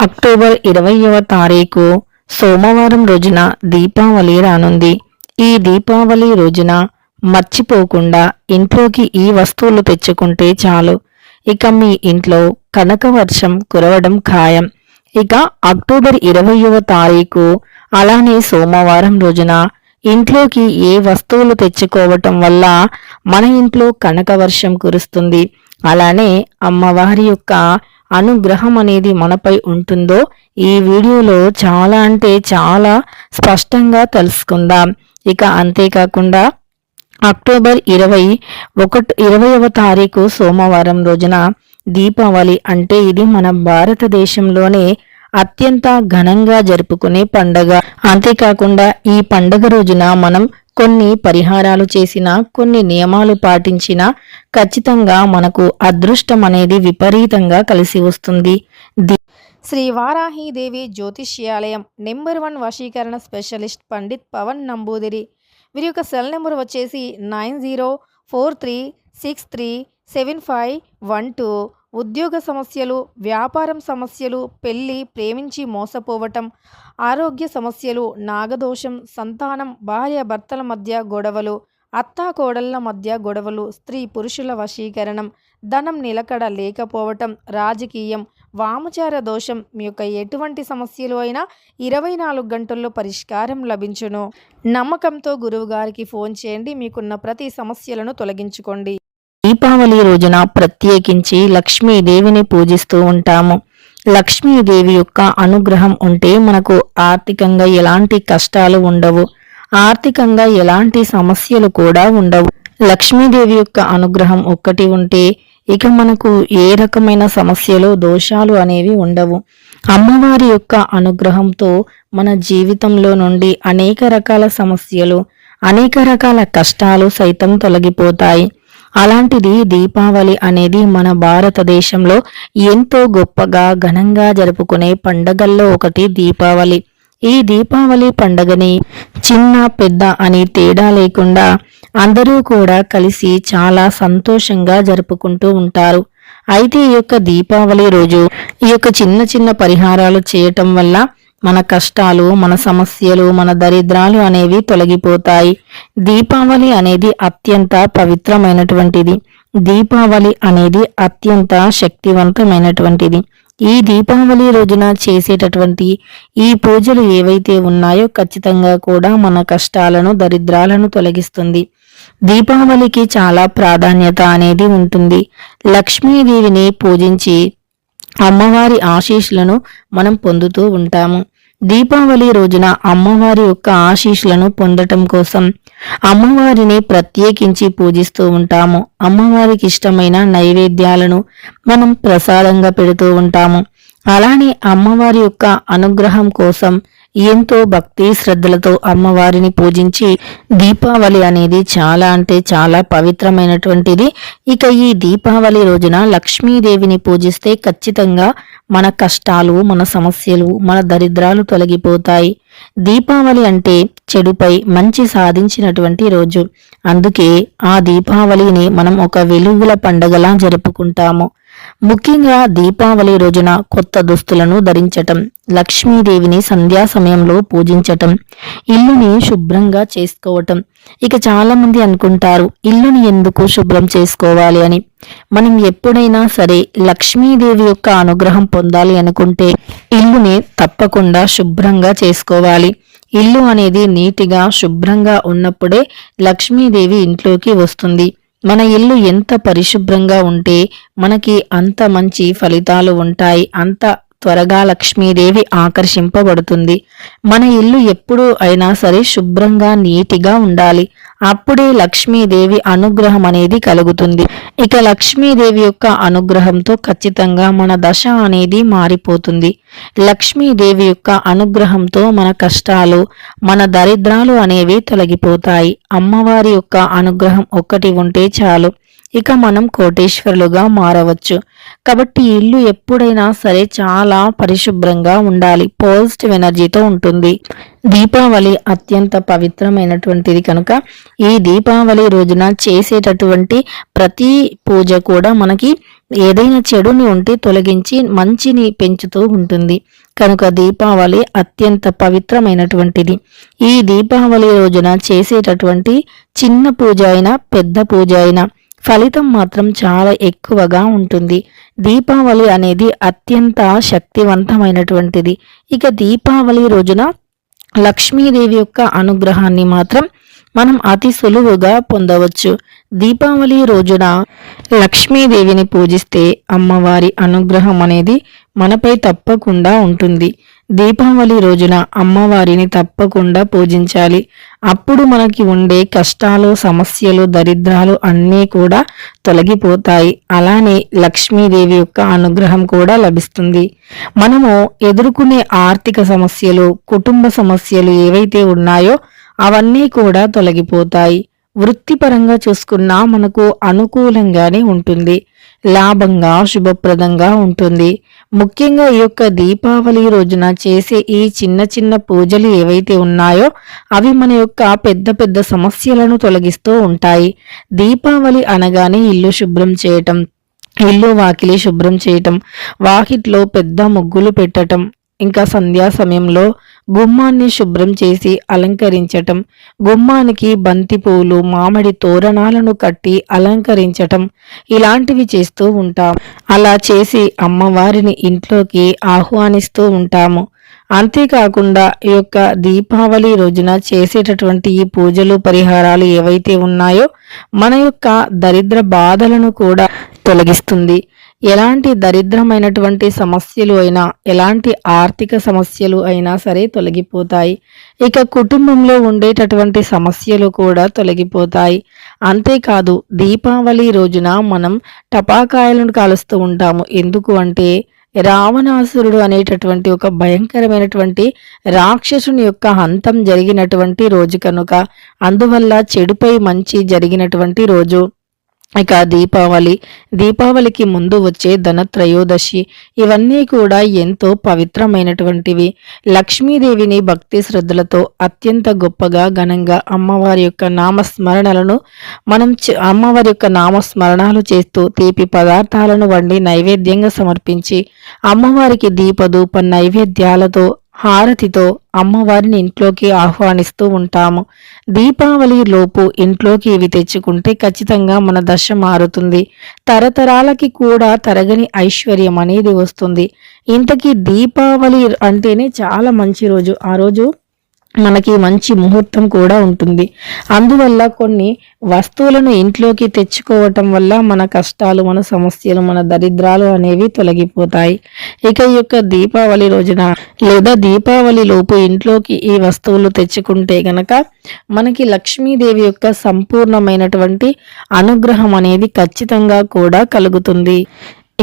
October ఇరవయవ తారీఖు సోమవారం రోజున దీపావళి రానుంది. ఈ దీపావళి రోజున మర్చిపోకుండా ఇంట్లోకి ఈ వస్తువులు తెచ్చుకుంటే చాలు. ఇక మీ ఇంట్లో కనక వర్షం కురవడం ఖాయం. ఇక అక్టోబర్ ఇరవయవ తారీఖు అలానే సోమవారం రోజున ఇంట్లోకి ఏ వస్తువులు తెచ్చుకోవటం వల్ల మన ఇంట్లో కనక వర్షం కురుస్తుంది. అలానే అమ్మవారి యొక్క అనుగ్రహం అనేది మనపై ఉంటుందో ఈ వీడియోలో చాలా అంటే చాలా స్పష్టంగా తెలుసుకుందాం. ఇక అంతేకాకుండా అక్టోబర్ ఇరవై ఒకటి ఇరవైవ తారీఖు సోమవారం రోజున దీపావళి అంటే ఇది మన భారతదేశంలోనే అత్యంత ఘనంగా జరుపుకునే పండగ. అంతేకాకుండా ఈ పండగ రోజున మనం కొన్ని పరిహారాలు చేసినా కొన్ని నియమాలు పాటించినా ఖచ్చితంగా మనకు అదృష్టం అనేది విపరీతంగా కలిసి వస్తుంది. శ్రీ వారాహీదేవి జ్యోతిష్యాలయం నెంబర్ వన్ వశీకరణ స్పెషలిస్ట్ పండిత్ పవన్ నంబూదిరి. వీరి యొక్క సెల్ నెంబర్ వచ్చేసి nine zero four three six three seven five one two ఉద్యోగ సమస్యలు వ్యాపారం సమస్యలు పెళ్ళి ప్రేమించి మోసపోవటం ఆరోగ్య సమస్యలు నాగదోషం సంతానం భార్య భర్తల మధ్య గొడవలు అత్తా కోడళ్ళ మధ్య గొడవలు స్త్రీ పురుషుల వశీకరణం ధనం నిలకడ లేకపోవటం రాజకీయం వామచార దోషం మీ యొక్క ఎటువంటి సమస్యలు అయినా ఇరవై నాలుగు గంటల్లో పరిష్కారం లభించును. నమ్మకంతో గురువుగారికి ఫోన్ చేయండి మీకున్న ప్రతి సమస్యలను తొలగించుకోండి. దీపావళి రోజున ప్రత్యేకించి లక్ష్మీదేవిని పూజిస్తూ ఉంటాము. లక్ష్మీదేవి యొక్క అనుగ్రహం ఉంటే మనకు ఆర్థికంగా ఎలాంటి కష్టాలు ఉండవు. ఆర్థికంగా ఎలాంటి సమస్యలు కూడా ఉండవు. లక్ష్మీదేవి యొక్క అనుగ్రహం ఒక్కటి ఉంటే ఇక మనకు ఏ రకమైన సమస్యలు దోషాలు అనేవి ఉండవు. అమ్మవారి యొక్క అనుగ్రహంతో మన జీవితంలో నుండి అనేక రకాల సమస్యలు అనేక రకాల కష్టాలు సైతం తొలగిపోతాయి. అలాంటిది దీపావళి అనేది మన భారతదేశంలో ఎంతో గొప్పగా ఘనంగా జరుపుకునే పండగల్లో ఒకటి దీపావళి. ఈ దీపావళి పండగని చిన్న పెద్ద అని తేడా లేకుండా అందరూ కూడా కలిసి చాలా సంతోషంగా జరుపుకుంటూ ఉంటారు. అయితే ఈ యొక్క దీపావళి రోజు ఈ యొక్క చిన్న చిన్న పరిహారాలు చేయటం వల్ల మన కష్టాలు మన సమస్యలు మన దరిద్రాలు అనేవి తొలగిపోతాయి. దీపావళి అనేది అత్యంత పవిత్రమైనటువంటిది. దీపావళి అనేది అత్యంత శక్తివంతమైనటువంటిది. ఈ దీపావళి రోజున చేసేటటువంటి ఈ పూజలు ఏవైతే ఉన్నాయో ఖచ్చితంగా కూడా మన కష్టాలను దరిద్రాలను తొలగిస్తుంది. దీపావళికి చాలా ప్రాధాన్యత అనేది ఉంటుంది. లక్ష్మీదేవిని పూజించి అమ్మవారి ఆశీస్సులను మనం పొందుతూ ఉంటాము. దీపావళి రోజున అమ్మవారి యొక్క ఆశీస్సులను పొందటం కోసం అమ్మవారిని ప్రత్యేకించి పూజిస్తూ ఉంటాము. అమ్మవారికి ఇష్టమైన నైవేద్యాలను మనం ప్రసాదంగా పెడుతూ ఉంటాము. అలానే అమ్మవారి యొక్క అనుగ్రహం కోసం ఎంతో భక్తి శ్రద్ధలతో అమ్మవారిని పూజించి దీపావళి అనేది చాలా అంటే చాలా పవిత్రమైనటువంటిది. ఇక ఈ దీపావళి రోజున లక్ష్మీదేవిని పూజిస్తే ఖచ్చితంగా మన కష్టాలు మన సమస్యలు మన దరిద్రాలు తొలగిపోతాయి. దీపావళి అంటే చెడుపై మంచి సాధించినటువంటి రోజు. అందుకే ఆ దీపావళిని మనం ఒక వెలుగుల పండగలా జరుపుకుంటాము. ముఖ్యంగా దీపావళి రోజున కొత్త దుస్తులను ధరించటం లక్ష్మీదేవిని సంధ్యా సమయంలో పూజించటం ఇల్లుని శుభ్రంగా చేసుకోవటం. ఇక చాలామంది అనుకుంటారు ఇల్లుని ఎందుకు శుభ్రం చేసుకోవాలి అని. మనం ఎప్పుడైనా సరే లక్ష్మీదేవి యొక్క అనుగ్రహం పొందాలి అనుకుంటే ఇల్లుని తప్పకుండా శుభ్రంగా చేసుకోవాలి. ఇల్లు అనేది నీటిగా శుభ్రంగా ఉన్నప్పుడే లక్ష్మీదేవి ఇంట్లోకి వస్తుంది. మన ఇల్లు ఎంత పరిశుభ్రంగా ఉంటే మనకి అంత మంచి ఫలితాలు ఉంటాయి అంత త్వరగా లక్ష్మీదేవి ఆకర్షింపబడుతుంది. మన ఇల్లు ఎప్పుడూ అయినా సరే శుభ్రంగా నీటిగా ఉండాలి. అప్పుడే లక్ష్మీదేవి అనుగ్రహం అనేది కలుగుతుంది. ఇక లక్ష్మీదేవి యొక్క అనుగ్రహంతో ఖచ్చితంగా మన దశ అనేది మారిపోతుంది. లక్ష్మీదేవి యొక్క అనుగ్రహంతో మన కష్టాలు మన దరిద్రాలు అనేవి తొలగిపోతాయి. అమ్మవారి యొక్క అనుగ్రహం ఒక్కటి ఉంటే చాలు. ఇక మనం కోటేశ్వరులుగా మారవచ్చు. కాబట్టి ఇల్లు ఎప్పుడైనా సరే చాలా పరిశుభ్రంగా ఉండాలి పాజిటివ్ ఎనర్జీతో ఉంటుంది. దీపావళి అత్యంత పవిత్రమైనటువంటిది కనుక ఈ దీపావళి రోజున చేసేటటువంటి ప్రతి పూజ కూడా మనకి ఏదైనా చెడుని ఉంటే తొలగించి మంచిని పెంచుతూ ఉంటుంది. కనుక దీపావళి అత్యంత పవిత్రమైనటువంటిది. ఈ దీపావళి రోజున చేసేటటువంటి చిన్న పూజ అయినా పెద్ద పూజ అయినా ఫలితం మాత్రం చాలా ఎక్కువగా ఉంటుంది. దీపావళి అనేది అత్యంత శక్తివంతమైనటువంటిది. ఇక దీపావళి రోజున లక్ష్మీదేవి యొక్క అనుగ్రహాన్ని మాత్రం మనం అతి సులువుగా పొందవచ్చు. దీపావళి రోజున లక్ష్మీదేవిని పూజిస్తే అమ్మవారి అనుగ్రహం అనేది మనపై తప్పకుండా ఉంటుంది. దీపావళి రోజున అమ్మవారిని తప్పకుండా పూజించాలి. అప్పుడు మనకి ఉండే కష్టాలు సమస్యలు దరిద్రాలు అన్నీ కూడా తొలగిపోతాయి. అలానే లక్ష్మీదేవి యొక్క అనుగ్రహం కూడా లభిస్తుంది. మనము ఎదుర్కొనే ఆర్థిక సమస్యలు కుటుంబ సమస్యలు ఏవైతే ఉన్నాయో అవన్నీ కూడా తొలగిపోతాయి. వృత్తిపరంగా చూసుకున్నా మనకు అనుకూలంగానే ఉంటుంది. లాభంగా శుభప్రదంగా ఉంటుంది. ముఖ్యంగా ఈ యొక్క దీపావళి రోజున చేసే ఈ చిన్న చిన్న పూజలు ఏవైతే ఉన్నాయో అవి మన యొక్క పెద్ద పెద్ద సమస్యలను తొలగిస్తూ ఉంటాయి. దీపావళి అనగానే ఇల్లు శుభ్రం చేయటం ఇల్లు వాకిలి శుభ్రం చేయటం వాకిట్లో పెద్ద ముగ్గులు పెట్టటం ఇంకా సంధ్యా సమయంలో గుమ్మాన్ని శుభ్రం చేసి అలంకరించటం గుమ్మానికి బంతిపూలు మామిడి తోరణాలను కట్టి అలంకరించటం ఇలాంటివి చేస్తూ ఉంటాం. అలా చేసి అమ్మవారిని ఇంట్లోకి ఆహ్వానిస్తూ ఉంటాము. అంతేకాకుండా ఈ యొక్క దీపావళి రోజున చేసేటటువంటి ఈ పూజలు పరిహారాలు ఏవైతే ఉన్నాయో మన యొక్క దరిద్ర బాధలను కూడా తొలగిస్తుంది. ఎలాంటి దరిద్రమైనటువంటి సమస్యలు అయినా ఎలాంటి ఆర్థిక సమస్యలు అయినా సరే తొలగిపోతాయి. ఇక కుటుంబంలో ఉండేటటువంటి సమస్యలు కూడా తొలగిపోతాయి. అంతేకాదు దీపావళి రోజున మనం టపాకాయలను కాలుస్తూ ఉంటాము. ఎందుకు అంటే రావణాసురుడు అనేటటువంటి ఒక భయంకరమైనటువంటి రాక్షసుని యొక్క హంతం జరిగినటువంటి రోజు కనుక అందువల్ల చెడుపై మంచి జరిగినటువంటి రోజు ఇక దీపావళి. దీపావళికి ముందు వచ్చే ధనత్రయోదశి. ఇవన్నీ కూడా ఎంతో పవిత్రమైనటువంటివి. లక్ష్మీదేవిని భక్తి శ్రద్ధలతో అత్యంత గొప్పగా ఘనంగా అమ్మవారి యొక్క నామస్మరణలను మనం అమ్మవారి యొక్క నామస్మరణాలు చేస్తూ తీపి పదార్థాలను వండి నైవేద్యంగా సమర్పించి అమ్మవారికి దీపధూప నైవేద్యాలతో హారతితో అమ్మవారిని ఇంట్లోకి ఆహ్వానిస్తూ ఉంటాము. దీపావళి లోపు ఇంట్లోకి ఇవి తెచ్చుకుంటే ఖచ్చితంగా మన దశ మారుతుంది. తరతరాలకి కూడా తరగని ఐశ్వర్యం అనేది వస్తుంది. ఇంతకీ దీపావళి అంటేనే చాలా మంచి రోజు. ఆ రోజు మనకి మంచి ముహూర్తం కూడా ఉంటుంది. అందువల్ల కొన్ని వస్తువులను ఇంట్లోకి తెచ్చుకోవటం వల్ల మన కష్టాలు మన సమస్యలు మన దరిద్రాలు అనేవి తొలగిపోతాయి. ఇక ఈ యొక్క దీపావళి రోజున లేదా దీపావళి లోపు ఇంట్లోకి ఈ వస్తువులు తెచ్చుకుంటే గనక మనకి లక్ష్మీదేవి యొక్క సంపూర్ణమైనటువంటి అనుగ్రహం అనేది ఖచ్చితంగా కూడా కలుగుతుంది.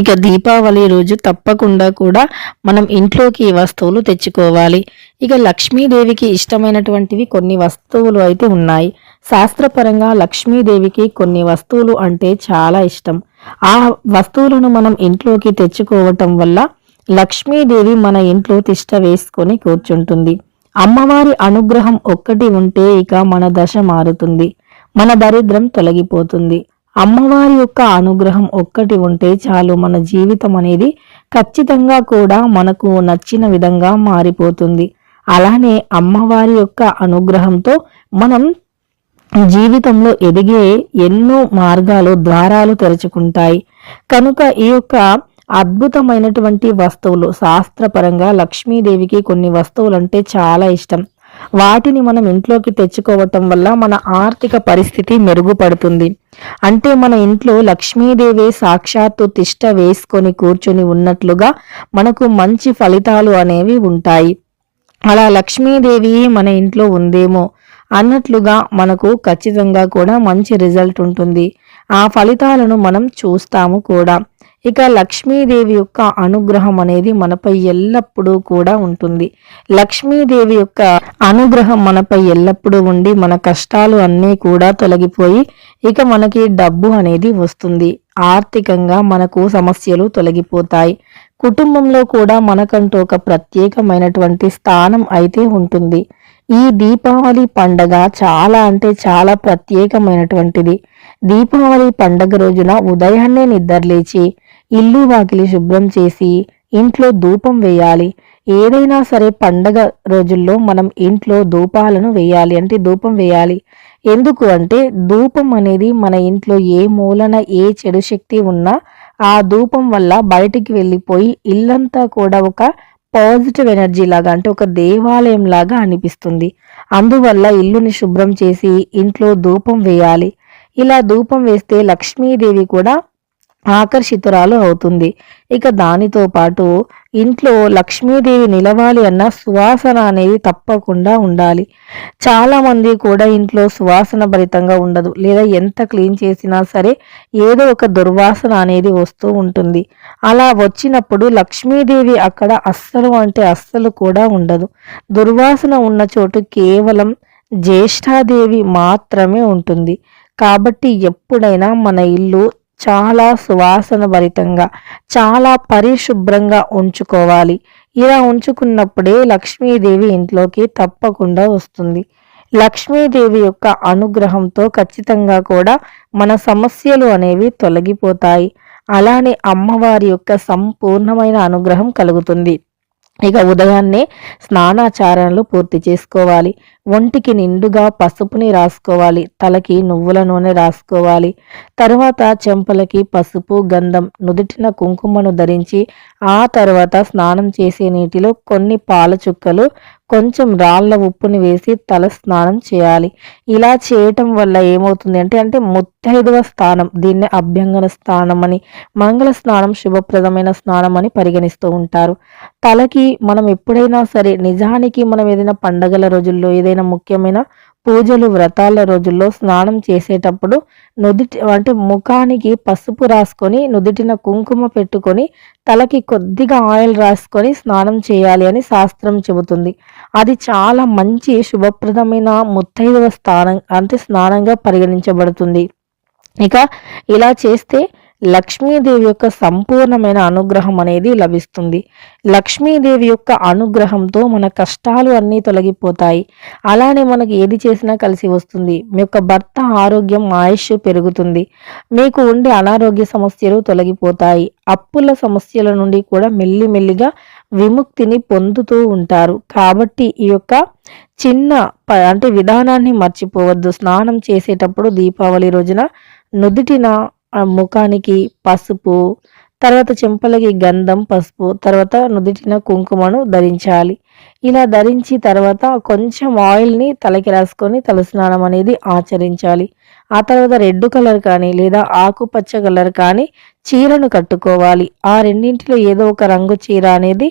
ఇక దీపావళి రోజు తప్పకుండా కూడా మనం ఇంట్లోకి వస్తువులు తెచ్చుకోవాలి. ఇక లక్ష్మీదేవికి ఇష్టమైనటువంటివి కొన్ని వస్తువులు అయితే ఉన్నాయి. శాస్త్రపరంగా లక్ష్మీదేవికి కొన్ని వస్తువులు అంటే చాలా ఇష్టం. ఆ వస్తువులను మనం ఇంట్లోకి తెచ్చుకోవటం వల్ల లక్ష్మీదేవి మన ఇంట్లో తిష్ట వేసుకొని కూర్చుంటుంది. అమ్మవారి అనుగ్రహం ఒక్కటి ఉంటే ఇక మన దశ మారుతుంది. మన దరిద్రం తొలగిపోతుంది. అమ్మవారి యొక్క అనుగ్రహం ఒక్కటి ఉంటే చాలు మన జీవితం అనేది ఖచ్చితంగా కూడా మనకు నచ్చిన విధంగా మారిపోతుంది. అలానే అమ్మవారి యొక్క అనుగ్రహంతో మనం జీవితంలో ఎదిగే ఎన్నో మార్గాలు ద్వారాలు తెరుచుకుంటాయి. కనుక ఈ యొక్క అద్భుతమైనటువంటి వస్తువులు శాస్త్రపరంగా లక్ష్మీదేవికి కొన్ని వస్తువులు అంటే చాలా ఇష్టం. వాటిని మనం ఇంట్లోకి తెచ్చుకోవటం వల్ల మన ఆర్థిక పరిస్థితి మెరుగుపడుతుంది. అంటే మన ఇంట్లో లక్ష్మీదేవి సాక్షాత్తు తిష్ట వేసుకొని కూర్చొని ఉన్నట్లుగా మనకు మంచి ఫలితాలు అనేవి ఉంటాయి. అలా లక్ష్మీదేవి మన ఇంట్లో ఉందేమో అన్నట్లుగా మనకు ఖచ్చితంగా కూడా మంచి రిజల్ట్ ఉంటుంది. ఆ ఫలితాలను మనం చూస్తాము కూడా. ఇక లక్ష్మీదేవి యొక్క అనుగ్రహం అనేది మనపై ఎల్లప్పుడూ కూడా ఉంటుంది. లక్ష్మీదేవి యొక్క అనుగ్రహం మనపై ఎల్లప్పుడూ ఉండి మన కష్టాలు అన్నీ కూడా తొలగిపోయి ఇక మనకి డబ్బు అనేది వస్తుంది. ఆర్థికంగా మనకు సమస్యలు తొలగిపోతాయి. కుటుంబంలో కూడా మనకంటూ ఒక ప్రత్యేకమైనటువంటి స్థానం అయితే ఉంటుంది. ఈ దీపావళి పండగ చాలా అంటే చాలా ప్రత్యేకమైనటువంటిది. దీపావళి పండగ రోజున ఉదయాన్నే నిద్రలేచి ఇల్లు వాకిలి శుభ్రం చేసి ఇంట్లో ధూపం వేయాలి. ఏదైనా సరే పండగ రోజుల్లో మనం ఇంట్లో ధూపాలను వేయాలి. అంటే ధూపం వేయాలి. ఎందుకు అంటే ధూపం అనేది మన ఇంట్లో ఏ మూలన ఏ చెడు శక్తి ఉన్నా ఆ ధూపం వల్ల బయటికి వెళ్ళిపోయి ఇల్లంతా కూడా ఒక పాజిటివ్ ఎనర్జీ లాగా అంటే ఒక దేవాలయం లాగా అనిపిస్తుంది. అందువల్ల ఇల్లుని శుభ్రం చేసి ఇంట్లో ధూపం వేయాలి. ఇలా ధూపం వేస్తే లక్ష్మీదేవి కూడా ఆకర్షితురాలు అవుతుంది. ఇక దానితో పాటు ఇంట్లో లక్ష్మీదేవి నిలవాలి అన్న సువాసన అనేది తప్పకుండా ఉండాలి. చాలా మంది కూడా ఇంట్లో సువాసన భరితంగా ఉండదు. లేదా ఎంత క్లీన్ చేసినా సరే ఏదో ఒక దుర్వాసన అనేది వస్తూ ఉంటుంది. అలా వచ్చినప్పుడు లక్ష్మీదేవి అక్కడ అస్సలు అంటే అస్సలు కూడా ఉండదు. దుర్వాసన ఉన్న చోటు కేవలం జ్యేష్ఠాదేవి మాత్రమే ఉంటుంది. కాబట్టి ఎప్పుడైనా మన ఇల్లు చాలా సువాసన భరితంగా చాలా పరిశుభ్రంగా ఉంచుకోవాలి. ఇలా ఉంచుకున్నప్పుడే లక్ష్మీదేవి ఇంట్లోకి తప్పకుండా వస్తుంది. లక్ష్మీదేవి యొక్క అనుగ్రహంతో ఖచ్చితంగా కూడా మన సమస్యలు అనేవి తొలగిపోతాయి. అలానే అమ్మవారి యొక్క సంపూర్ణమైన అనుగ్రహం కలుగుతుంది. ఇక ఉదయాన్నే స్నానాచారణలు పూర్తి చేసుకోవాలి. ఒంటికి నిండుగా పసుపుని రాసుకోవాలి. తలకి నువ్వుల నూనె రాసుకోవాలి. తర్వాత చెంపలకి పసుపు గంధం నుదుటిన కుంకుమను ధరించి ఆ తర్వాత స్నానం చేసే నీటిలో కొన్ని పాల చుక్కలు కొంచెం రాళ్ళ ఉప్పుని వేసి తల స్నానం చేయాలి. ఇలా చేయటం వల్ల ఏమవుతుంది అంటే అంటే ముత్తైదవ స్థానం దీన్ని అభ్యంగన స్నానం అని మంగళ స్నానం శుభప్రదమైన స్నానం అని పరిగణిస్తూ ఉంటారు. తలకి మనం ఎప్పుడైనా సరే నిజానికి మనం ఏదైనా పండగల రోజుల్లో ఏదైనా ముఖ్యమైన పూజలు వ్రతాల రోజుల్లో స్నానం చేసేటప్పుడు నుదిటి అంటే ముఖానికి పసుపు రాసుకొని నుదిటిన కుంకుమ పెట్టుకొని తలకి కొద్దిగా ఆయిల్ రాసుకొని స్నానం చేయాలి అని శాస్త్రం చెబుతుంది. అది చాలా మంచి శుభప్రదమైన ముత్తైదవ స్థానం అంటే స్నానంగా పరిగణించబడుతుంది. ఇక ఇలా చేస్తే లక్ష్మీదేవి యొక్క సంపూర్ణమైన అనుగ్రహం అనేది లభిస్తుంది. లక్ష్మీదేవి యొక్క అనుగ్రహంతో మన కష్టాలు అన్నీ తొలగిపోతాయి. అలానే మనకి ఏది చేసినా కలిసి వస్తుంది. మీ యొక్క భర్త ఆరోగ్యం ఆయుష్ పెరుగుతుంది. మీకు ఉండే అనారోగ్య సమస్యలు తొలగిపోతాయి. అప్పుల సమస్యల నుండి కూడా మెల్లిమెల్లిగా విముక్తిని పొందుతూ ఉంటారు. కాబట్టి ఈ యొక్క చిన్న అంటే విధానాన్ని మర్చిపోవద్దు. స్నానం చేసేటప్పుడు దీపావళి రోజున నుదుటిన ముఖానికి పసుపు తర్వాత చెంపలకి గంధం పసుపు తర్వాత నుదుటిన కుంకుమను ధరించాలి. ఇలా ధరించి తర్వాత కొంచెం ఆయిల్ని తలకి రాసుకొని తలస్నానం అనేది ఆచరించాలి. ఆ తర్వాత రెడ్ కలర్ కానీ లేదా ఆకుపచ్చ కలర్ కానీ చీరను కట్టుకోవాలి. ఆ రెండింటిలో ఏదో ఒక రంగు చీర అనేది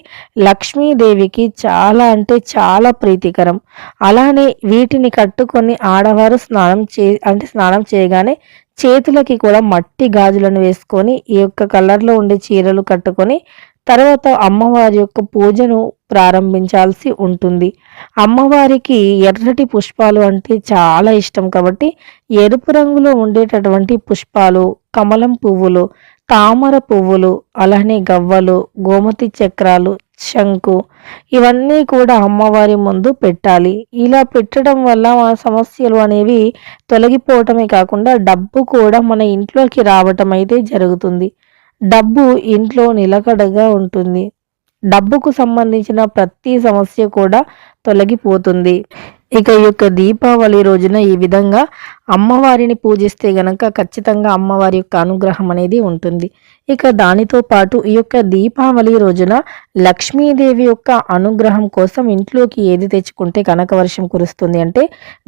లక్ష్మీదేవికి చాలా అంటే చాలా ప్రీతికరం. అలానే వీటిని కట్టుకొని ఆడవారు స్నానం చే అంటే స్నానం చేయగానే చేతులకి కూడా మట్టి గాజులను వేసుకొని ఈ యొక్క కలర్లో ఉండే చీరలు కట్టుకొని తర్వాత అమ్మవారి యొక్క పూజను ప్రారంభించాల్సి ఉంటుంది. అమ్మవారికి ఎర్రటి పుష్పాలు అంటే చాలా ఇష్టం కాబట్టి ఎరుపు రంగులో ఉండేటటువంటి పుష్పాలు కమలం పువ్వులు తామర పువ్వులు అలానే గవ్వలు గోమతి చక్రాలు శంకు. ఇవన్నీ కూడా అమ్మవారి ముందు పెట్టాలి. ఇలా పెట్టడం వల్ల మన సమస్యలు అనేవి తొలగిపోవటమే కాకుండా డబ్బు కూడా మన ఇంట్లోకి రావటం అయితే జరుగుతుంది. డబ్బు ఇంట్లో నిలకడగా ఉంటుంది. డబ్బుకు సంబంధించిన ప్రతి సమస్య కూడా తొలగిపోతుంది. ఇక ఈ యొక్క దీపావళి రోజున ఈ విధంగా అమ్మవారిని పూజిస్తే గనక ఖచ్చితంగా అమ్మవారి యొక్క అనుగ్రహం అనేది ఉంటుంది. ఇక దానితో పాటు ఈ యొక్క దీపావళి రోజున లక్ష్మీదేవి యొక్క అనుగ్రహం కోసం ఇంట్లోకి ఏది తెచ్చుకుంటే కనక వర్షం కురుస్తుంది అంటే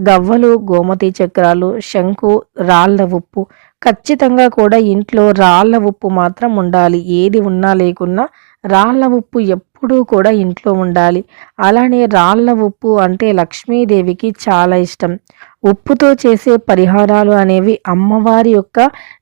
గవ్వలు గోమతి చక్రాలు శంకు రాళ్ళ ఉప్పు. ఖచ్చితంగా కూడా ఇంట్లో రాళ్ళ ఉప్పు మాత్రం ఉండాలి. ఏది ఉన్నా లేకున్నా రాళ్ళ ఉప్పు ఎప్పుడూ కూడా ఇంట్లో ఉండాలి. అలానే రాళ్ళ ఉప్పు అంటే లక్ష్మీదేవికి చాలా ఇష్టం. ఉప్పుతో చేసే పరిహారాలు అనేవి అమ్మవారి యొక్క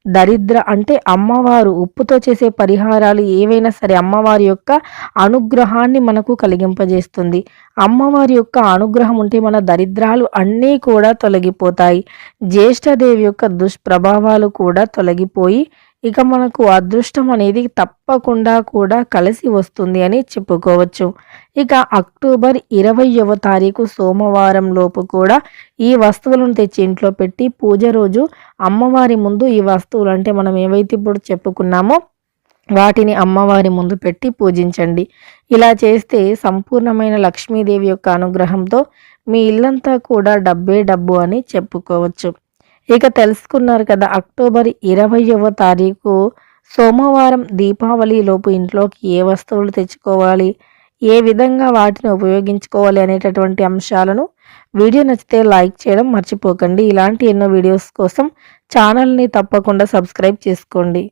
దరిద్ర అంటే అమ్మవారు ఉప్పుతో చేసే పరిహారాలు ఏవైనా సరే అమ్మవారి యొక్క అనుగ్రహాన్ని మనకు కలిగింపజేస్తుంది. అమ్మవారి యొక్క అనుగ్రహం ఉంటే మన దరిద్రాలు అన్నీ కూడా తొలగిపోతాయి. జ్యేష్ఠదేవి యొక్క దుష్ప్రభావాలు కూడా తొలగిపోయి ఇక మనకు అదృష్టం అనేది తప్పకుండా కూడా కలిసి వస్తుంది అని చెప్పుకోవచ్చు. ఇక అక్టోబర్ ఇరవయవ తారీఖు సోమవారం లోపు కూడా ఈ వస్తువులను తెచ్చి ఇంట్లో పెట్టి పూజ రోజు అమ్మవారి ముందు ఈ వస్తువులు అంటే మనం ఏవైతే ఇప్పుడు చెప్పుకున్నామో వాటిని అమ్మవారి ముందు పెట్టి పూజించండి. ఇలా చేస్తే సంపూర్ణమైన లక్ష్మీదేవి యొక్క అనుగ్రహంతో మీ ఇల్లంతా కూడా డబ్బే డబ్బు అని చెప్పుకోవచ్చు. ఇక తెలుసుకున్నారు కదా అక్టోబర్ ఇరవైవ తారీఖు సోమవారం దీపావళిలోపు ఇంట్లోకి ఏ వస్తువులు తెచ్చుకోవాలి ఏ విధంగా వాటిని ఉపయోగించుకోవాలి అనేటటువంటి అంశాలను వీడియో నచ్చితే లైక్ చేయడం మర్చిపోకండి. ఇలాంటి ఎన్నో వీడియోస్ కోసం ఛానల్ని తప్పకుండా సబ్స్క్రైబ్ చేసుకోండి.